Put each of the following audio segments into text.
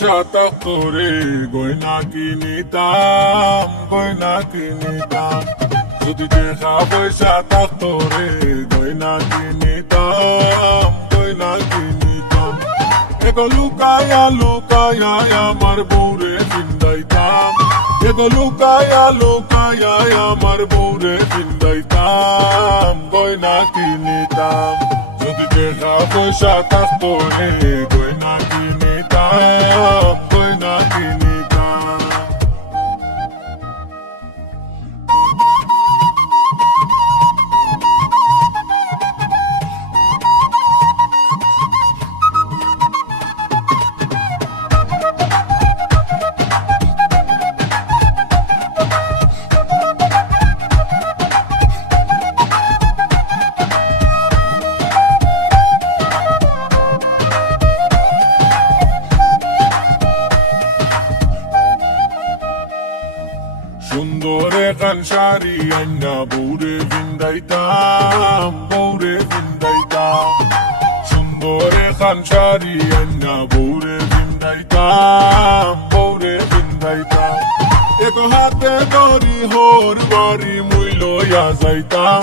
পয়সা থাকতো রে গয়না কিনিতাম গয়না কিনিতাম। যদি টাকা পয়সা থাকতো রে গয়না কিনিতাম গয়না কিনিতাম। এগো লুকায়া লুকায়া আমার বউরে জিন্দাইতাম, এগো লুকায়া লুকায়া আমার বউরে জিন্দাইতাম গয়না কিনিতাম। যদি টাকা পয়সা থাকতো রে গয়না কিনিতাম গয়না কিনিতাম। সুন্দর এখান শাড়ি আইনা বউরে ভিন্দাইতাম বউরে ভিন্দাইতাম। সুন্দর এখান শাড়ি আইনা বউরে ভিন্দাইতাম বউরে ভিন্দাইতাম। এগো হাতে দড়ি হোর বাড়ি মুই লইয়া যাইতাম,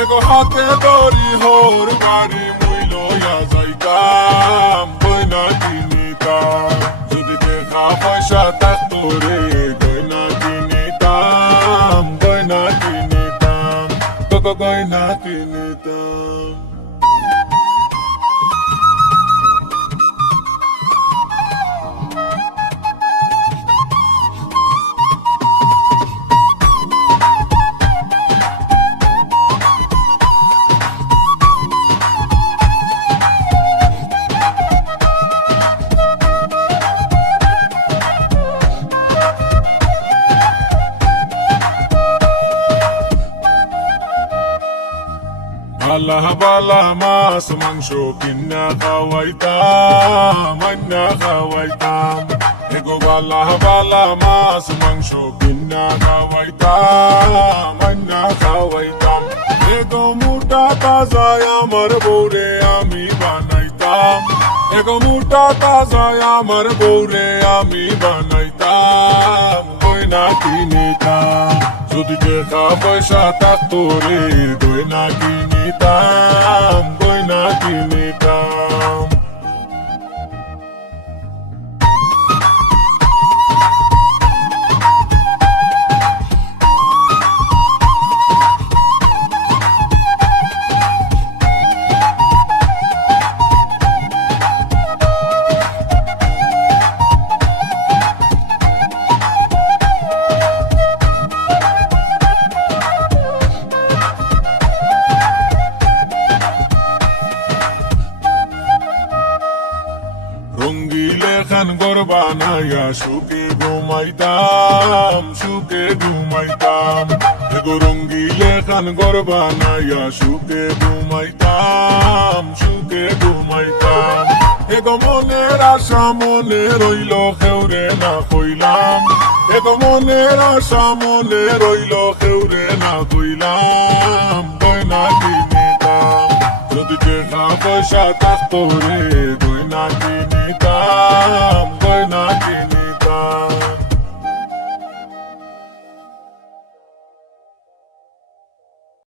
এগো হাতে দড়ি হোর বাড়ি মুই লইয়া যাইতাম গয়না কিনিতাম। যদি টাকা পয়সা থাকতো রে গয়না কিনিতাম গয়না কিনিতাম গয়না কিনিতাম। বালা বালা মাছ মাংস কিনা খাওয়াইতাম আন্না খাওয়াইতাম। এগো বালা বালা মাছ মাংস কিনা খাওয়াইতাম আন্না খাওয়াইতাম। এগো মোটা তাজা আমার বউরে আমি বানাইতাম, এগো মোটা তাজা আমার বউরে আমি বানাইতাম গয়না কিনিতাম। যদি টাকা পয়সা থাকতো রে গয়না কিনিতাম গয়না কিনিতাম। রঙ্গিলে খান ঘর বানাইয়া সুখে ঘুমাইতাম সুখে ঘুমাইতাম। এগো রঙ্গিলে খান ঘর বানাইয়া সুখে ঘুমাইতাম সুখে ঘুমাইতাম। এগো মনের আশা মনে রইল খেউরে না কইলাম, এগো মনের আশা মনে রইল খেউরে না কইলাম গয়না কিনিতাম। যদি টাকা পয়সা থাকতো রে গয়না কিনিতাম গয়না কিনিতাম।